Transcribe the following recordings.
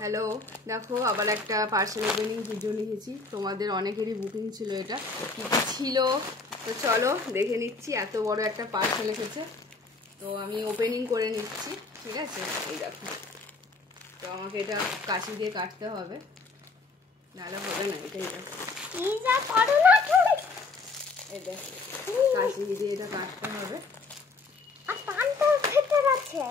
Hello, দেখো আবার একটা পার্সেল ওপেনিং ভিডিও নিয়েছি। তোমাদের অনেকেরই বুকিং ছিল, এটা কি কি ছিল তো চলো দেখে নিচ্ছি। এত বড় একটা পার্সেল এসেছে, তো আমি ওপেনিং করে নিচ্ছি, ঠিক আছে? এই দেখো, তো আমাকে এটা কাঁচি দিয়ে কাটতে হবে, নাহলে হবে না। এটাই দেখো, এই দেখো কাঁচি দিয়ে এটা কাটতে হবে। আর পানটা ভেতর আছে।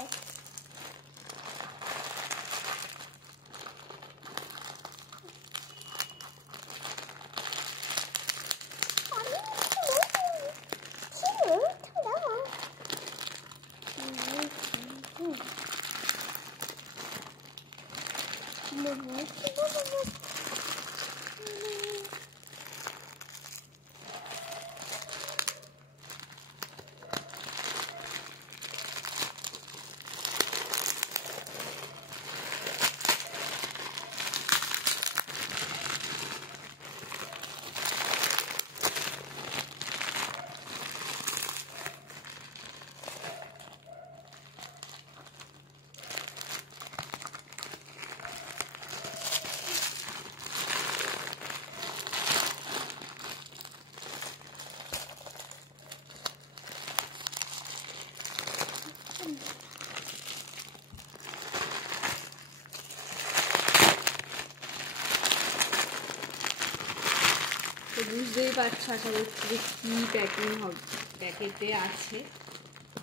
তো বুঝতেই পারছো আশা করছি যে কী প্যাকিং হবে, প্যাকেটে আছে।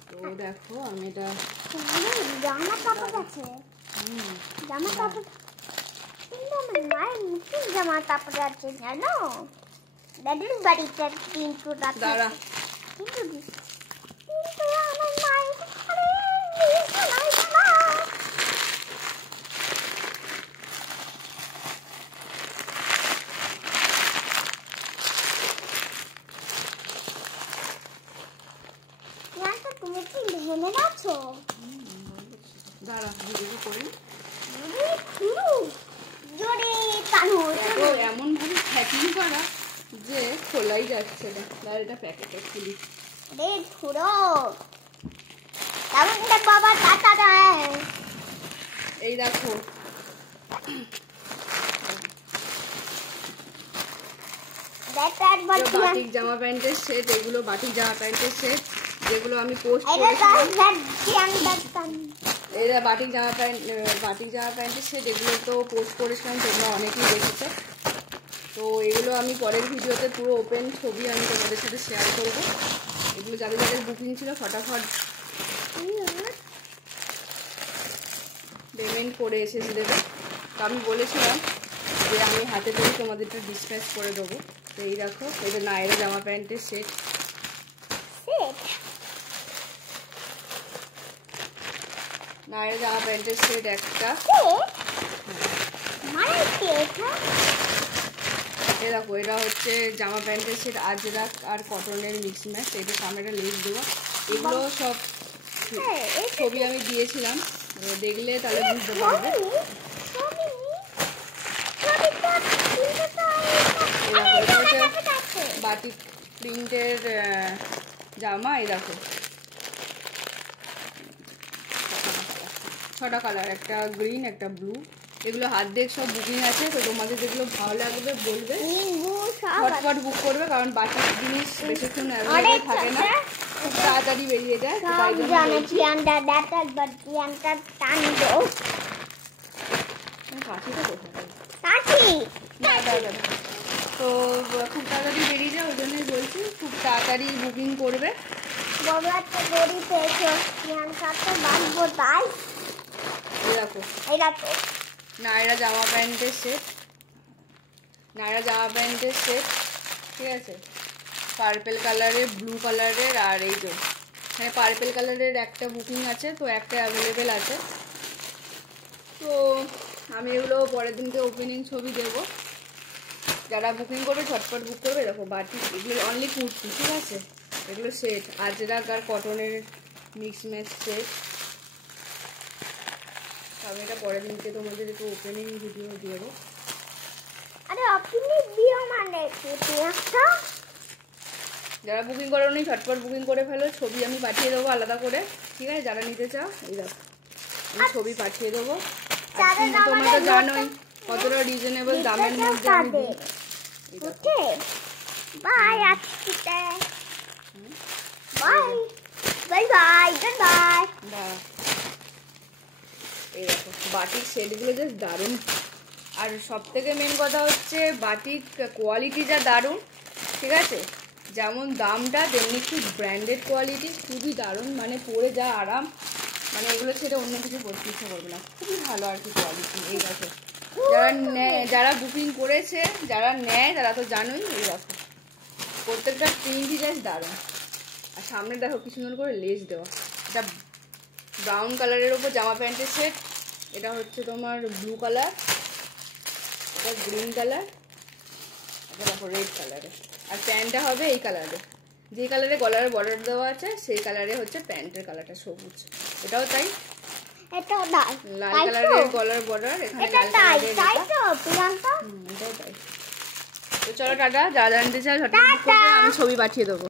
তো দেখো আমি এটা জামা কাপড় আছে, জামা কাপড় মায়ের নতুন জামা কাপড় আছে জানো, দাদুর বাড়িতে কিন্তু দাঁড়া কিন্তু আমার মায়ের তুমি কি ভেঙে যাচ্ছো? দাঁড়া ভিডিও করি। এমন ভাবে প্যাকিং করা যে খোলাই যাচ্ছে না। আর এটা প্যাকেটে খুলি। রে ধুরো কেমন বাবা টাটা দেয়। এই দেখো বাটিক জামা প্যান্টের সেট, এগুলো বাটিক জামা প্যান্টের সেট যেগুলো আমি পোস্ট করেছিলাম। এরা বাটিক জামা প্যান্টের সেট, এগুলো তো পোস্ট করেছিলাম, তোমরা অনেকেই দেখেছো। তো এগুলো আমি পরের ভিডিওতে পুরো ওপেন ছবি আমি তোমাদের সাথে শেয়ার করবো। এগুলো যাদের যাদের বুকিং ছিল ফটাফট পেমেন্ট করে এসেছে দেবে। তো আমি বলেছিলাম যে আমি হাতে করে তোমাদেরটা ডিসপ্যাচ করে দেবো। তো এই দেখো, এটা নায়রা জামা প্যান্টের সেট। নায়রা জামা প্যান্টের সেট একটা। এই দেখো, এটা হচ্ছে জামা প্যান্টের সেট আজরাক আর কটনের মিক্স ম্যাচ। এটার সামনে একটা লেস দেবো। এগুলো সব ছবি আমি দিয়েছিলাম, দেখলে তাহলে বুঝতে পারবে। বাটিক প্রিন্টের জামা। এই দেখো ছটা কালার, একটা গ্রিন একটা ব্লু। এগুলো হাত দিয়ে সব বুকিং আছে। তো তোমাদের যেগুলো ভালো লাগবে বলবে, ফটফট বুক করবে, কারণ বাটিক জিনিস বেশিক্ষণ অ্যাভেলেবল থাকে না, খুব তাড়াতাড়ি বেরিয়ে যায়। তো খুব তাড়াতাড়ি বেরিয়ে যায়, ওই জন্যই বলছি খুব তাড়াতাড়ি বুকিং করবে। দেখো নায়রা জামা প্যান্টের সেট, নায়রা জামা প্যান্টের সেট, ঠিক আছে? পার্পেল কালারের, ব্লু কালারের, আর এই যে মানে পার্পেল কালারের একটা বুকিং আছে, তো একটা অ্যাভেলেবেল আছে। তো আমি এগুলো পরের দিনকে ওপেনিং ছবি দেবো। যারা বুকিং করবে ঝটপট বুক করবে। দেখো বাটি, এগুলো অনলি কুর্তি, ঠিক আছে? এগুলো সেট আজরাক আর কটনের মিক্স ম্যাচ সেট। আমি এটা পরের দিনকে তোমাদের একটু ওপেনিং ভিডিও দিয়ে দেবো। যারা বুকিং করো নি ঝটপট বুকিং করে ফেলো, ছবি আমি পাঠিয়ে দেবো আলাদা করে, ঠিক আছে? যারা নিতে চাও এই দেখো আমি ছবি পাঠিয়ে দেবো। চাঁদের তোমরা তো আমাদের জানোই কতটা রিজনেবল দামের মধ্যে আমি দিই। এই দেখো। ওকে বাই আজকে bye bye bye good bye বাহ, এই দেখো বাটিক সেটগুলো জাস্ট দারুণ। আর সব থেকে মেন কথা হচ্ছে বাটিক কোয়ালিটি যা দারুণ, ঠিক আছে, যেমন দামটা তেমনি খুব ব্র্যান্ডেড কোয়ালিটি, খুবই দারুণ, মানে পরে যা আরাম, মানে এগুলো ছেড়ে অন্য কিছু পরতে ইচ্ছা করবে না, খুবই ভালো আর কি কোয়ালিটি। এই দেখো যারা নেয়, যারা বুকিং করেছে, যারা নেয় তারা তো জানোই। এই দেখো প্রত্যেকটা প্রিন্টই জাস্ট দারুণ। আর সামনে দেখো কি সুন্দর করে লেস দেওয়া, এটা ব্রাউন কালারের ওপর জামা প্যান্টের সেট, এটা হচ্ছে তোমার ব্লু কালার, এটা গ্রিন কালার, এটা দেখো রেড কালারে, আর প্যান্টটা হবে এই কালারে, যে কালারে গলার বর্ডার দেওয়া আছে সেই কালারে হচ্ছে প্যান্টের কালারটা সবুজ, এটাও তাই এটা দাই লাল কালারের গলার বর্ডার, এখানে এটা লাল তাই কালারের তাই তো প্রিয়াঙ্কা এটাও তাই। তো চলো টাটা, যারা জানতে চাই ঝটপট book করবে, আমি ছবি পাঠিয়ে দেবো।